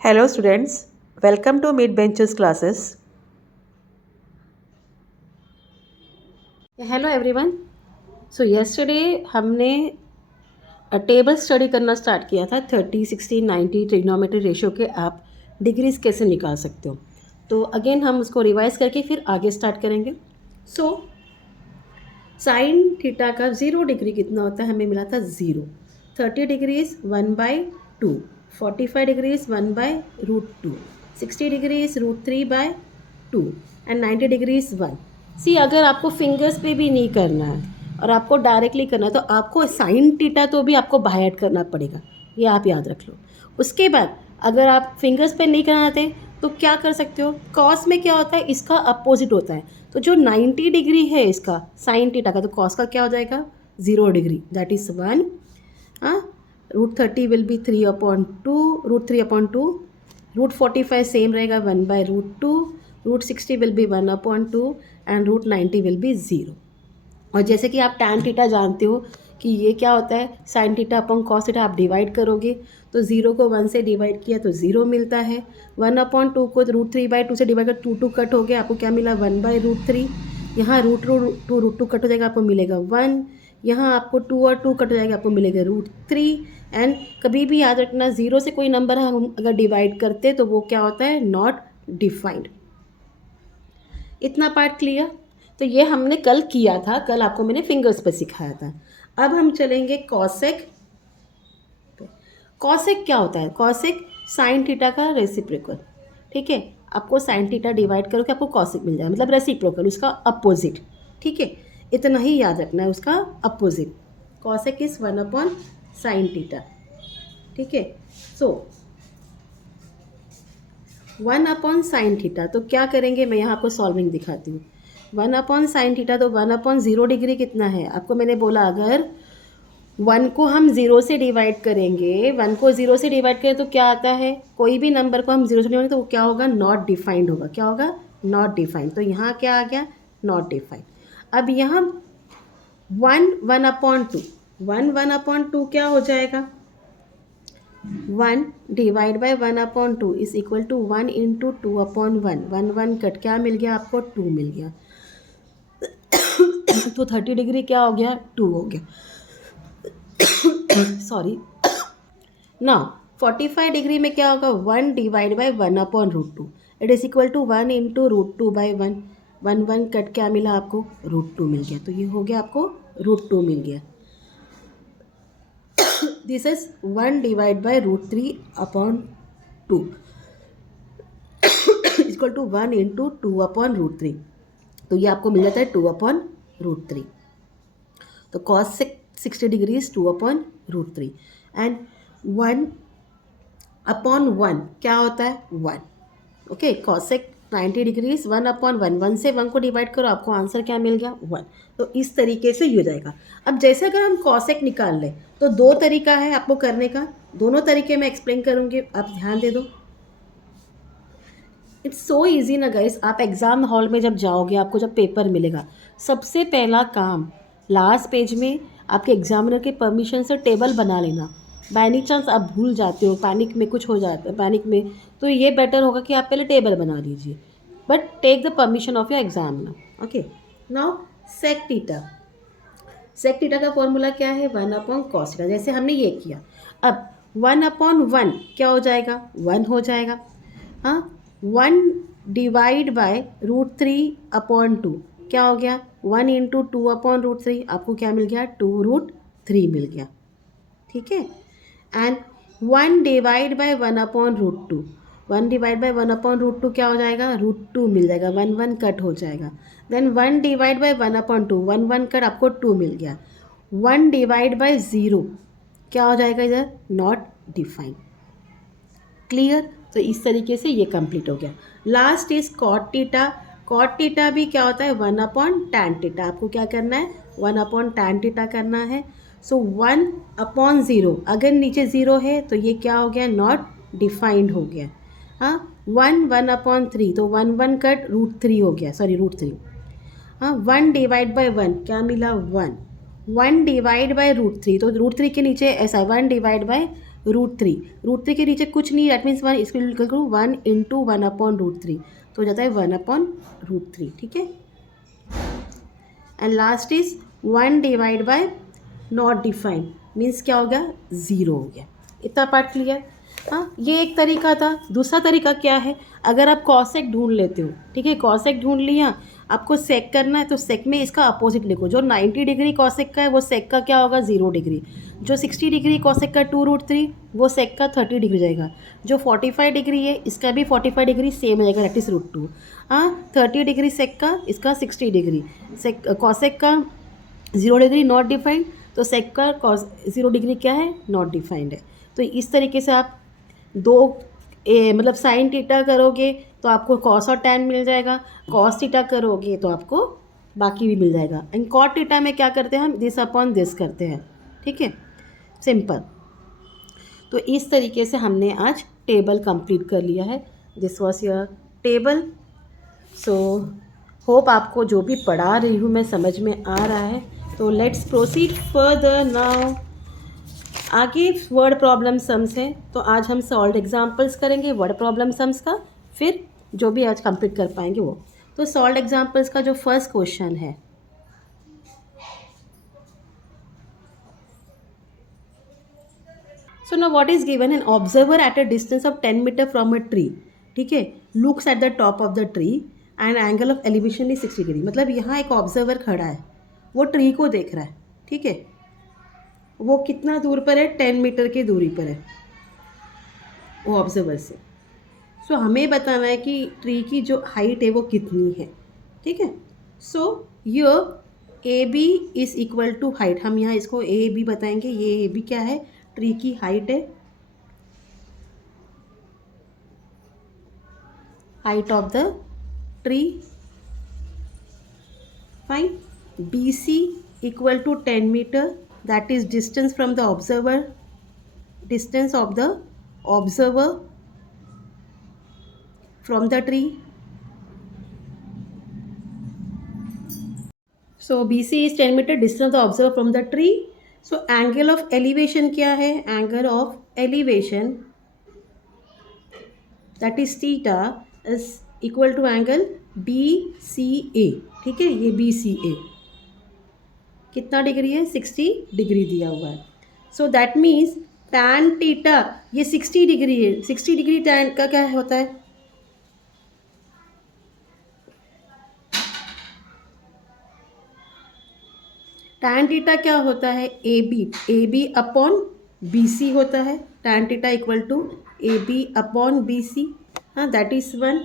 Hello students, welcome to Mid Benches classes. Hello everyone. So yesterday हमने table study करना start किया था 30, 60, 90 trigonometry ratio के आप डिग्रीज कैसे निकाल सकते हो। तो अगेन हम उसको रिवाइज करके फिर आगे स्टार्ट करेंगे। सो साइन थीटा का 0 डिग्री कितना होता है, हमें मिला था 0। 30 degrees 1/2, 45 degrees 1/√2, 60 degrees √3/2 and 90 degrees 1। सी अगर आपको फिंगर्स पे भी नहीं करना है और आपको डायरेक्टली करना है तो आपको साइन थीटा तो भी आपको बाय ऐड करना पड़ेगा, ये आप याद रख लो। उसके बाद अगर आप फिंगर्स पे नहीं करना चाहते तो क्या कर सकते हो, कॉस में क्या होता है, इसका अपोजिट होता है। तो जो 90 डिग्री है इसका साइन थीटा का, तो कॉस का क्या हो जाएगा 0 डिग्री, दैट इज़ 1। हाँ, √30 विल बी 3/2, √3/2, √45 सेम रहेगा 1/√2, √60 will be 1/2 and √90 will be 0। और जैसे कि आप टैन थीटा जानते हो कि ये क्या होता है, sine theta upon cos theta, आप डिवाइड करोगे तो 0 को 1 से डिवाइड किया तो 0 मिलता है। 1/2 को √3/2 से डिवाइड कर 2 कट हो गया, आपको क्या मिला 1/√3। यहाँ √2 कट हो जाएगा, आपको मिलेगा 1। यहाँ आपको 2 और 2 कट हो जाएगा, आपको मिलेगा √3। एंड कभी भी याद रखना 0 से कोई नंबर हम अगर डिवाइड करते तो वो क्या होता है, नॉट डिफाइंड। इतना पार्ट क्लियर। तो ये हमने कल किया था, कल आपको मैंने फिंगर्स पर सिखाया था। अब हम चलेंगे कॉसेक। कॉसेक क्या होता है, कॉसेक साइन थीटा का रेसिप्रोकल। ठीक है, आपको साइन थीटा डिवाइड करो कि आपको कॉसेक मिल जाए, मतलब रेसिप्रोकल उसका अपोजिट। ठीक है, इतना ही याद रखना है, उसका opposite. Cosec is 1/sin theta. ठीक है, सो 1/sin थीटा, तो क्या करेंगे, मैं यहाँ आपको सॉल्विंग दिखाती हूँ। 1/sin थीटा, तो 1/0 डिग्री कितना है, आपको मैंने बोला अगर 1 को हम 0 से डिवाइड करेंगे, 1 को 0 से डिवाइड करें तो क्या आता है, कोई भी नंबर को हम 0 से डिवाइड तो वो क्या होगा, नॉट डिफाइंड होगा। क्या होगा, नॉट डिफाइंड। तो यहाँ क्या आ गया, नॉट डिफाइंड। अब यहाँ 1/2, 1/2 क्या हो जाएगा, 1 divide by 1/2 is equal to 1 into 2/1। 1 cut, क्या मिल गया आपको, 2 मिल गया। तो 30 डिग्री क्या हो गया, 2 हो गया। सॉरी। ना 45 डिग्री में क्या होगा, 1 divide by 1/√2, it is equal to 1 into √2/1। 1 cut, क्या मिला आपको, √2 मिल गया। तो ये हो गया आपको √2 मिल गया। This is 1 divide by √3/2 equal to 1 into 2/√3। तो ये आपको मिल जाता है 2/√3। तो कॉस 60 डिग्री इज 2/√3 एंड 1/1 क्या होता है, 1। ओके, कॉसेक 90 डिग्रीज 1/1, 1 से 1 को डिवाइड करो, आपको आंसर क्या मिल गया, 1। तो इस तरीके से ये हो जाएगा। अब जैसे अगर हम कॉसेक निकाल लें तो दो तरीका है आपको करने का, दोनों तरीके मैं एक्सप्लेन करूँगी, आप ध्यान दे दो। इट्स सो ईजी ना गाइस। आप एग्ज़ाम हॉल में जब जाओगे, आपको जब पेपर मिलेगा, सबसे पहला काम लास्ट पेज में आपके एग्जामिनर के परमिशन से टेबल बना लेना। बाय एनी चांस आप भूल जाते हो, पैनिक में कुछ हो जाता है, पैनिक में, तो ये बेटर होगा कि आप पहले टेबल बना लीजिए, but take the permission of your examiner. Okay, now sec theta. Sec theta का फॉर्मूला क्या है, 1/cos थीटा, जैसे हमने ये किया। अब 1/1 क्या हो जाएगा, 1 हो जाएगा। हाँ, 1 डिवाइड बाय √3/2 क्या हो गया, 1 इंटू 2/√3, आपको क्या मिल गया, 2√3 मिल गया। ठीक है, and 1 divide by 1/√2, 1 divide by 1/√2 क्या हो जाएगा, √2 मिल जाएगा। 1 कट हो जाएगा। देन 1 डिवाइड बाय 1/2, 1 कट, आपको 2 मिल गया। 1 डिवाइड बाय 0 क्या हो जाएगा इधर, नॉट डिफाइंड। क्लियर। तो इस तरीके से ये कंप्लीट हो गया। Last is cot theta. Cot theta भी क्या होता है, 1/tan थीटा। आपको क्या करना है, 1/tan थीटा करना है। सो 1/0, अगर नीचे 0 है तो ये क्या हो गया, नॉट डिफाइंड हो गया। हाँ, 1/3, तो 1 कट, √3 हो गया, सॉरी √3। हाँ, 1 डिवाइड बाई 1 क्या मिला, 1। 1 डिवाइड बाई √3, तो √3 के नीचे ऐसा 1 डिवाइड बाई √3, √3 के नीचे कुछ नहीं, दैट मीन्स 1, इसको लिख करूँ 1 × 1/√3, तो हो जाता है 1/√3, ठीक है। And last is 1 divide by not defined, means क्या हो गया, 0 हो गया। इतना पार्ट क्लियर। हाँ, ये एक तरीका था। दूसरा तरीका क्या है, अगर आप कॉसेक ढूंढ लेते हो, ठीक है, कॉसेक ढूंढ लिया, आपको सेक करना है, तो सेक में इसका अपोजिट लिखो। जो 90 डिग्री कॉसेक का है वो सेक का क्या होगा, 0 डिग्री। जो 60 डिग्री कॉसेक का 2√3, वो सेक का 30 डिग्री जाएगा। जो 45 डिग्री है इसका भी 45 डिग्री सेम जाएगा, दैट इज √2। हाँ, 30 डिग्री सेक का, इसका 60 डिग्री सेक कॉसेक का 0 डिग्री नॉट डिफाइंड, तो सेक का 0 डिग्री क्या है, नॉट डिफाइंड है। तो इस तरीके से आप मतलब साइन थीटा करोगे तो आपको कॉस और टैन मिल जाएगा, कॉस थीटा करोगे तो आपको बाकी भी मिल जाएगा। एंड कॉट थीटा में क्या करते हैं हम, दिस अपॉन दिस करते हैं, ठीक है, सिंपल। तो इस तरीके से हमने आज टेबल कंप्लीट कर लिया है। This was your table. So hope आपको जो भी पढ़ा रही हूँ मैं समझ में आ रहा है। तो लेट्स प्रोसीड फर्दर नाउ। आगे वर्ड प्रॉब्लम सम्स है, तो आज हम सॉल्व एग्जाम्पल्स करेंगे वर्ड प्रॉब्लम सम्स का, फिर जो भी आज कंप्लीट कर पाएंगे वो। तो सॉल्व एग्जाम्पल्स का जो फर्स्ट क्वेश्चन है, so now what is given, an observer at a distance of 10 metre from a tree, ठीक है, looks at the top of the tree and angle of elevation is 60 degree. मतलब यहाँ एक observer खड़ा है, वो tree को देख रहा है, ठीक है, वो कितना दूर पर है, 10 मीटर की दूरी पर है वो ऑब्जर्वर से। सो हमें बताना है कि ट्री की जो हाइट है वो कितनी है, ठीक है। सो ये A B is equal to height, हम यहाँ इसको ए बी बताएंगे। ये ए बी क्या है, ट्री की हाइट है, height of the tree, fine. B C equal to 10 metre, that is distance from the observer, distance of the observer from the tree. So BC is 10 meter, distance of the observer from the tree. So angle of elevation क्या है, angle of elevation that is theta is equal to angle BCA, ठीक है, ये BCA कितना degree है, 60 degree दिया हुआ है। So that means tan theta ये 60 डिग्री है। 60 डिग्री टैन का क्या होता है, टैन थीटा क्या होता है, A B upon B C होता है। Tan theta equal to A B upon B C, हाँ, दैट इज 1।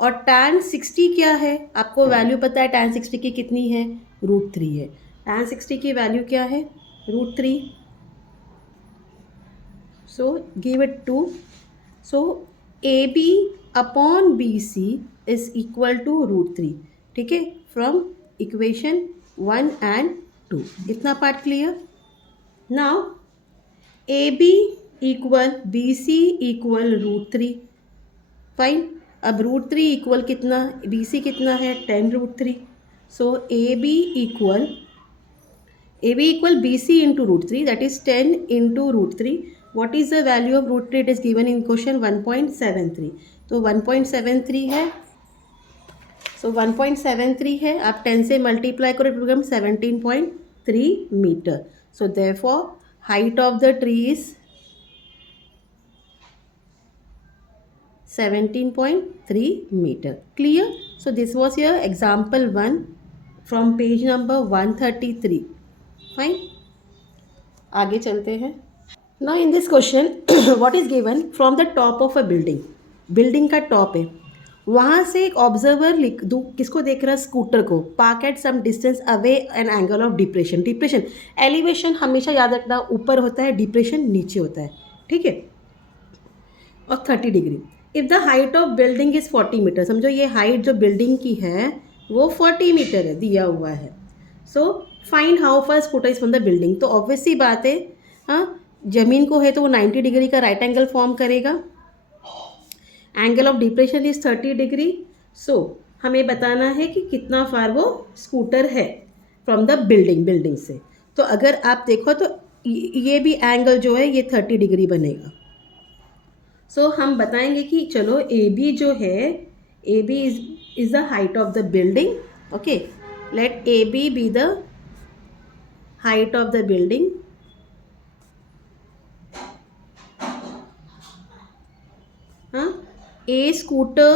और टैन 60 क्या है, आपको वैल्यू पता है, टैन 60 की कितनी है, √3 है। टैन 60 की वैल्यू क्या है, √3। So give it to, so A B upon B C is equal to √3, ठीक है, फ्रॉम इक्वेशन 1 and 2। इतना part clear. Now A B equal B C equal √3, fine. अब √3 इक्वल कितना, बी सी कितना है, 10√3। So A B equal BC into √3, that is 10 into √3. What is the value of √3? It is given in question 1.73. तो 1.73 है, सो 1.73 है, आप 10 से multiply करो, it become 17.3 metre. So therefore height of the tree is 17.3 metre. Clear. So this was your example 1 from page number 133। Fine, आगे चलते हैं। Now in this question what is given, from the top of a building, building का top है, वहाँ से एक observer किसको देख रहा है, स्कूटर को, park at some distance away an angle of depression. Depression, elevation हमेशा याद रखना ऊपर होता है, डिप्रेशन नीचे होता है, ठीक है, और 30 degree. If the height of building is 40 metre, समझो ये हाइट जो बिल्डिंग की है वो 40 मीटर है, दिया हुआ है। So find how far scooter is from the building. तो ऑब्वियस सी बात है, हाँ, जमीन को है तो वो 90 डिग्री का राइट एंगल फॉर्म करेगा। Angle of depression is 30 degree. So हमें बताना है कि कितना फार वो स्कूटर है फ्रॉम द बिल्डिंग से। तो अगर आप देखो तो ये भी एंगल जो है ये 30 डिग्री बनेगा। सो हम बताएंगे कि चलो ए बी जो है, A B is the height of the building. Okay, let A B be the height of the building. A scooter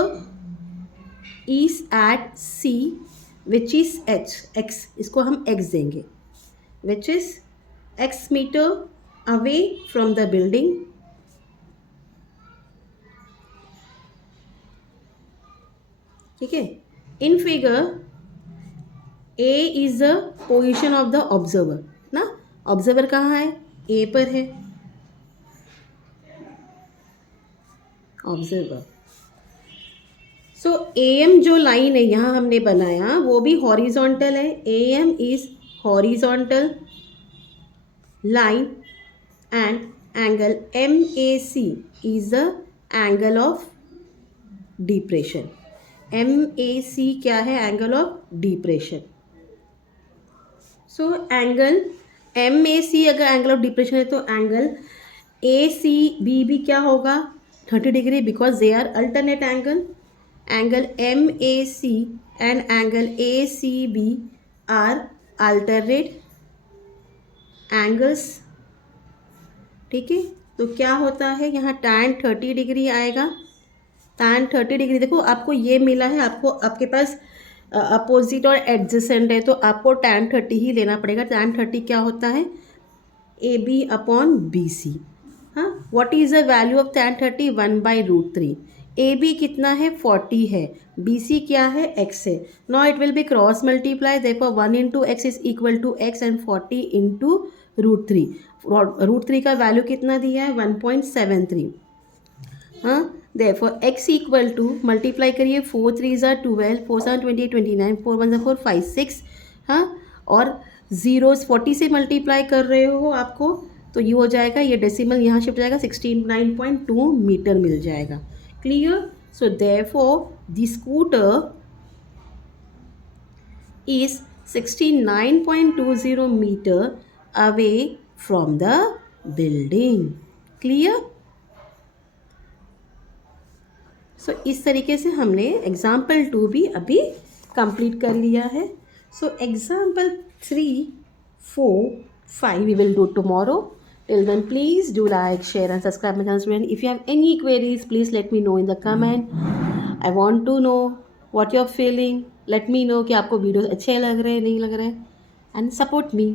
is at C, which is x, इसको हम x देंगे, which is x meter away from the building. ठीक है. In figure A is the position of the observer. ना, observer कहाँ है? A पर है. ऑब्जर्वर. सो AM जो लाइन है यहाँ हमने बनाया वो भी हॉरिजॉन्टल है. AM is horizontal line and angle MAC is the angle of depression. MAC क्या है? Angle of depression. So angle MAC अगर एंगल ऑफ डिप्रेशन है तो एंगल ACB भी क्या होगा? 30 degree, because they are alternate angle. Angle MAC and angle ACB are alternate angles. ठीक है. तो क्या होता है यहाँ? tan 30 डिग्री आएगा. tan 30 डिग्री देखो आपको ये मिला है, आपको आपके पास अपोजिट और एडजेसेंट है तो आपको tan 30 ही लेना पड़ेगा. tan 30 क्या होता है? AB upon BC. हाँ, what is the value of tan 30? 1/√3. A B कितना है? 40 है. बी सी क्या है? x है. Now it will be cross multiply, देखो 1 into x is equal to x and 40 into √3. √3 का वैल्यू कितना दिया है? 1.73. हाँ, therefore x equal to, multiply करिए, 4 3 ज़ा 12, 4 7 20 29, 4 1 ज़ा 4 5 6. हाँ, और जीरोस 40 से मल्टीप्लाई कर रहे हो आपको तो ये हो जाएगा, ये डेसिमल यहाँ शिफ्ट हो जाएगा, 69.2 मीटर मिल जाएगा. Clear? So therefore the scooter is 69.20 meter away from the building. Clear? So इस तरीके से हमने एग्जाम्पल 2 भी अभी कंप्लीट कर लिया है. So example 3, 4, 5 we will do tomorrow. Till then, please do like, share and subscribe my channel. If you have any queries, please let me know in the comment. I want to know what you're feeling. Let me know कि आपको videos अच्छे लग रहे हैं, नहीं लग रहे हैं. And support me.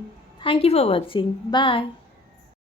Thank you for watching. Bye.